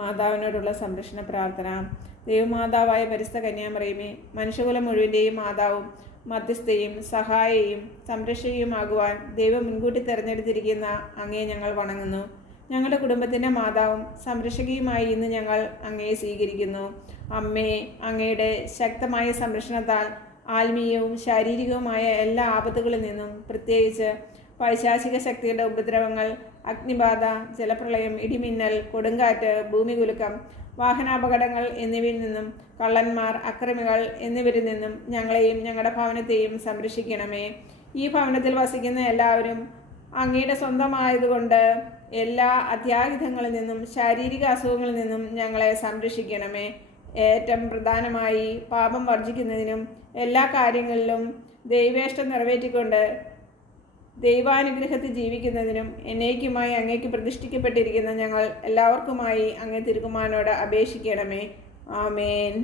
മാതാവിനോടുള്ള സംരക്ഷണ പ്രാർത്ഥന. ദൈവമാതാവായ പരിശുദ്ധ കന്യാമറിയമേ, മനുഷ്യകുലം മുഴുവൻ്റെയും മാതാവും മധ്യസ്ഥയും സഹായിയും സംരക്ഷകയുമാകുവാൻ ദൈവം മുൻകൂട്ടി തിരഞ്ഞെടുത്തിരിക്കുന്ന അങ്ങയെ ഞങ്ങൾ വണങ്ങുന്നു. ഞങ്ങളുടെ കുടുംബത്തിൻ്റെ മാതാവും സംരക്ഷകയുമായി ഇന്ന് ഞങ്ങൾ അങ്ങയെ സ്വീകരിക്കുന്നു. അമ്മേ, അങ്ങയുടെ ശക്തമായ സംരക്ഷണത്താൽ ആത്മീയവും ശാരീരികവുമായ എല്ലാ ആപത്തുകളിൽ നിന്നും, പ്രത്യേകിച്ച് പൈശാചിക ശക്തിയുടെ ഉപദ്രവങ്ങൾ, അഗ്നിബാധ, ജലപ്രളയം, ഇടിമിന്നൽ, കൊടുങ്കാറ്റ്, ഭൂമികുലുക്കം, വാഹനാപകടങ്ങൾ എന്നിവയിൽ നിന്നും, കള്ളന്മാർ, അക്രമികൾ എന്നിവരിൽ നിന്നും ഞങ്ങളെയും ഞങ്ങളുടെ ഭവനത്തെയും സംരക്ഷിക്കണമേ. ഈ ഭവനത്തിൽ വസിക്കുന്ന എല്ലാവരും അങ്ങയുടെ സ്വന്തമായതുകൊണ്ട് എല്ലാ അത്യാഹിതങ്ങളിൽ നിന്നും ശാരീരിക അസുഖങ്ങളിൽ നിന്നും ഞങ്ങളെ സംരക്ഷിക്കണമേ. ഏറ്റവും പ്രധാനമായി പാപം വർജിക്കുന്നതിനും എല്ലാ കാര്യങ്ങളിലും ദൈവേഷ്ടം നിറവേറ്റിക്കൊണ്ട് ദൈവാനുഗ്രഹത്തിൽ ജീവിക്കുന്നതിനും എന്നേക്കുമായി അങ്ങേക്ക് പ്രതിഷ്ഠിക്കപ്പെട്ടിരിക്കുന്ന ഞങ്ങൾ എല്ലാവർക്കുമായി അങ്ങേ തിരുക്കുമാരനോട് അപേക്ഷിക്കണമേ. ആമേൻ.